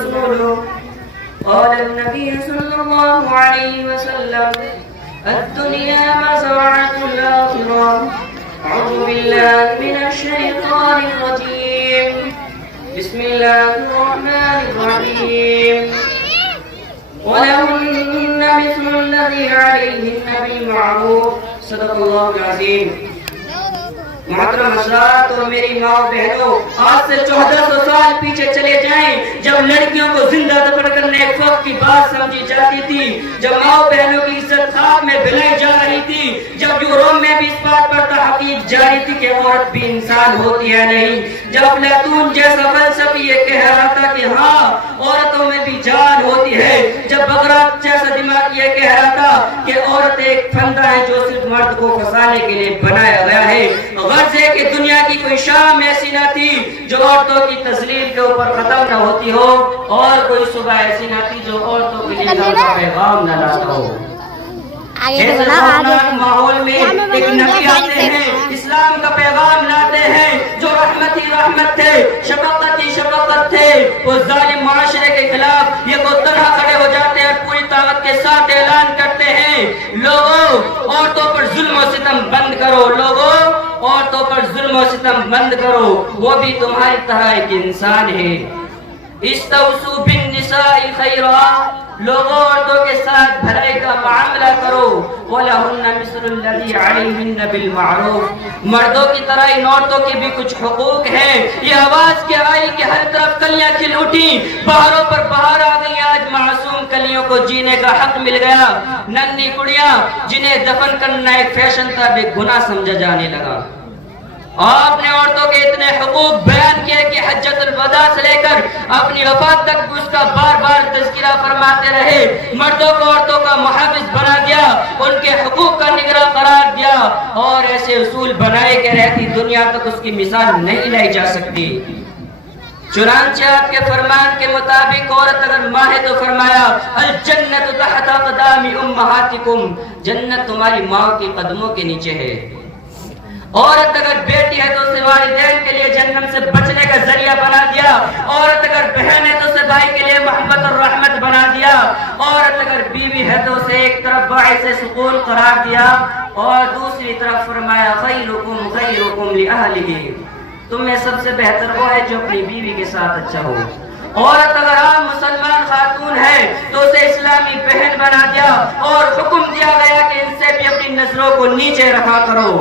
ورسوله. قال النبي صلى الله عليه وسلم: الدنيا مزرعة الآخرة. أعوذ بالله من الشيطان الرجيم. بسم الله الرحمن الرحيم. ولهن مثل الذي عليهن بالمعروف. صدق الله العظيم. محترم حضرات اور میری ماں بہنوں، آج سے 1400 سال پیچھے چلے جائیں جب لڑکیوں کو زندہ دفن کرنے ایک وقت کی بات سمجھی جاتی تھی، جب ماں بہنوں کی عزت خاک میں بھلائی جا رہی تھی، جب یوروپ میں بھی اس بات پر تحقیق جاری تھی کہ عورت بھی انسان ہوتی ہے نہیں، جب افلاطون جیسا فلسفی یہ کہہ رہا تھا کہ ہاں عورتوں میں بھی جان ہوتی ہے، جب بغرات جیسا دماغ یہ کہہ رہا تھا کہ عورت ایک پھندا ہے جو صرف مرد کو پھنسانے کے لیے بنایا گیا ہے، غرض ہے کہ دنیا کی کوئی شام ایسی نہ تھی جو عورتوں کی تذلیل کے اوپر ختم نہ ہوتی ہو، اور کوئی صبح ایسی نہ تھی جو عورتوں کے لیے پیغام نہ لاتا ہو۔ ایسے خوفناک ماحول میں ایک نبی آتے ہیں، اسلام کا پیغام لاتے ہیں، جو رحمت ہی رحمت تھے، شفقت ہی شفقت تھے۔ وہ ظالم معاشرے کے خلاف یہ کو تنہا کھڑے ہو جاتے ہیں، پوری طاقت کے ساتھ اعلان کرتے ہیں: لوگوں عورتوں پر ظلم و ستم بند کرو، لوگوں عورتوں پر ظلم و ستم بند کرو، وہ بھی تمہاری طرح ایک انسان ہے۔ استوصوا بالنساء خیرا، لوگوں عورتوں کے ساتھ بھلائی کا معاملہ کرو۔ وَلَهُنَّ مِثْلُ الَّذِي عَلَيْهِنَّ بِالْمَعْرُوفِ، مردوں کی طرح ان عورتوں کے بھی کچھ حقوق ہیں۔ یہ آواز کیا آئی کہ ہر طرف کلیاں کھل اٹھی، بہاروں پر بہار آ گئی، آج معصوم کلیوں کو جینے کا حق مل گیا۔ ننھی کڑیاں جنہیں دفن کرنا ایک فیشن تھا، بے گناہ سمجھا جانے لگا۔ آپ نے عورتوں کے اتنے حقوق بیان کیے کہ حجۃ الوداع سے لے کر اپنی وفات تک اس کا بار بار تذکرہ فرماتے رہے۔ مردوں کو عورتوں کا محافظ بنا دیا، ان کے حقوق کا نگراں قرار دیا، اور ایسے اصول بنائے کہ رہتی دنیا تک اس کی مثال نہیں لائی جا سکتی۔ چنانچہ آپ کے فرمان کے مطابق عورت اگر ماں ہے تو فرمایا: الجنت تحت اقدام امہاتکم، جنت تمہاری ماں کے قدموں کے نیچے ہے۔ عورت اگر بیٹی ہے تو اسے والدین کے لیے جہنم سے بچنے کا ذریعہ بنا دیا، عورت اگر بہن ہے تو اسے بھائی کے لیے محبت اور رحمت بنا دیا، عورت اگر بیوی ہے تو اسے ایک طرف باعث سکون قرار دیا، اور دوسری طرف فرمایا: خیرکم خیرکم لأہلہ، تم میں سب سے بہتر وہ ہے جو اپنی بیوی کے ساتھ اچھا ہو۔ عورت اگر عام مسلمان خاتون ہے تو اسے اسلامی بہن بنا دیا، اور حکم دیا گیا کہ ان سے بھی اپنی نظروں کو نیچے رکھا کرو۔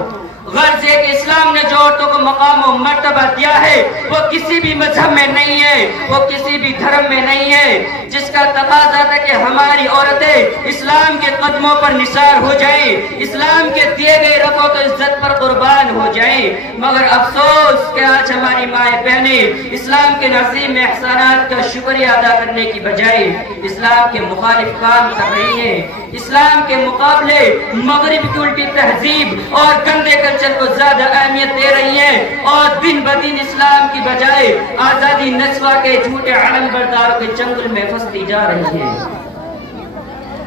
غرض ہے کہ اسلام نے جو عورتوں کو مقام و مرتبہ دیا ہے وہ کسی بھی مذہب میں نہیں ہے، وہ کسی بھی دھرم میں نہیں ہے، جس کا تقاضا تھا کہ ہماری عورتیں اسلام کے قدموں پر نثار ہو جائیں، اسلام کے دیے گئے رفعت و عزت پر قربان ہو جائیں۔ مگر افسوس کہ آج ہماری مائیں بہنیں اسلام کے نظیم احسانات کا شکریہ ادا کرنے کی بجائے اسلام کے مخالف کام کر رہی ہیں، اسلام کے مقابلے مغرب کی الٹی تہذیب اور گندے کلچر کو زیادہ اہمیت دے رہی ہیں، اور دن بدن اسلام کی بجائے آزادی نسواں کے جھوٹے علم برداروں کے چنگل میں پھنستی جا رہی ہیں۔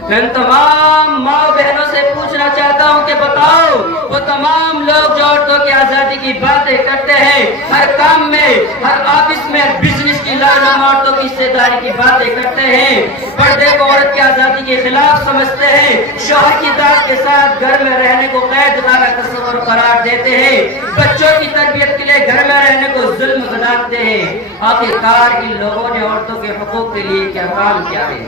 میں تمام ماں بہنوں سے پوچھنا چاہتا ہوں کہ بتاؤ، وہ تمام لوگ جو عورتوں کی آزادی کی باتیں کرتے ہیں، ہر کام میں، ہر آفس میں، بزنس کی لائنوں میں عورتوں کی حصہ داری کی باتیں کرتے ہیں، پردے کو عورت کی آزادی کے خلاف سمجھتے ہیں، شوہر کی داد کے ساتھ گھر میں رہنے کو قید خانہ تصور قرار دیتے ہیں، بچوں کی تربیت کے لیے گھر میں رہنے کو ظلم بناتے ہیں۔ آخرکار ان لوگوں نے عورتوں کے حقوق کے لیے کیا کام کیا ہے؟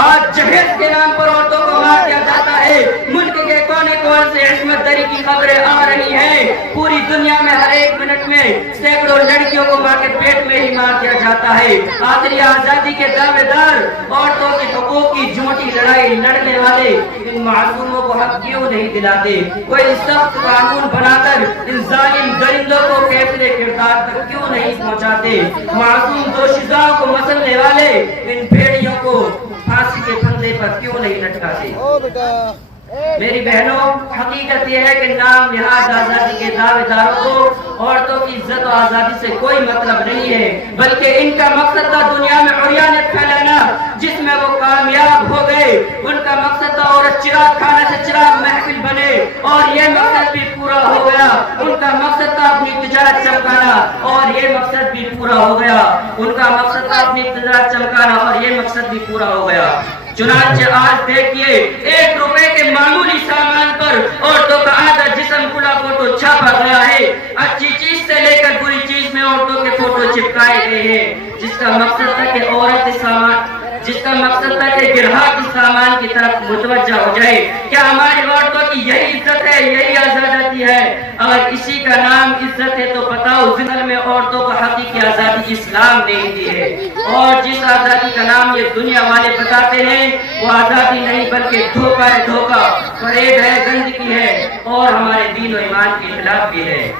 آج جہیز کے نام پر عورتوں کو مار دیا جاتا ہے، ملک کے کونے کونے سے عصمت دری کی خبریں آ رہی ہیں، پوری دنیا میں ہر ایک منٹ میں سینکڑوں لڑکیوں کو ماں کے پیٹ میں ہی مار دیا جاتا ہے۔ آخری آزادی کے دعوے دار عورتوں کے حقوق کی جھوٹی لڑائی لڑنے والے ان معصوموں کو حق کیوں نہیں دلاتے؟ کوئی سخت قانون بنا کر ان ظالم درندوں کو کیفر کردار تک کیوں نہیں پہنچاتے؟ معصوم دوشیزاؤں کو مسلنے والے ان بھیڑیوں کو پھانسی کے پھندے پر کیوں نہیں لٹکاتے؟ میری بہنوں، حقیقت یہ ہے کہ نام نہاد آزادی کے دعوے داروں کو عورتوں کی عزت و آزادی سے کوئی مطلب نہیں ہے، بلکہ ان کا مقصد تھا دنیا میں عریانیت پھیلانا، بنا جس میں وہ کامیاب ہو گئے. ان کا مقصد تھا عورت چراغ خانہ سے چراغ محفل بنے اور یہ مقصد بھی پورا ہو گیا. ان کا مقصد تھا اپنی تجارت چمکانا اور یہ مقصد بھی پورا ہو گیا. ان کا مقصد تھا اپنی تجارت چمکانا اور یہ مقصد بھی پورا ہو گیا. چنانچہ آج دیکھیے 1 روپے کے معمولی سامان پر عورتوں کا آدھا جسم کھلا فوٹو چھاپا گیا ہے. اچھی چیز سے لے کر بری چیز میں عورتوں کے فوٹو چپکائے گئے ہیں جس کا مقصد تھا کہ گراہک اس سامان کی طرف متوجہ ہو جائے. کیا ہماری عورتوں کی یہی عزت ہے, یہی آزادی ہے؟ اگر اسی کا نام عزت ہے تو بتاؤ زندگی میں عورتوں کو حقیقی آزادی اسلام نے دی ہے. اور جس آزادی کا نام یہ دنیا والے بتاتے ہیں وہ آزادی نہیں بلکہ دھوکہ ہے, دھوکہ, فریب ہے, گندگی ہے اور ہمارے دین و ایمان کے خلاف بھی ہے.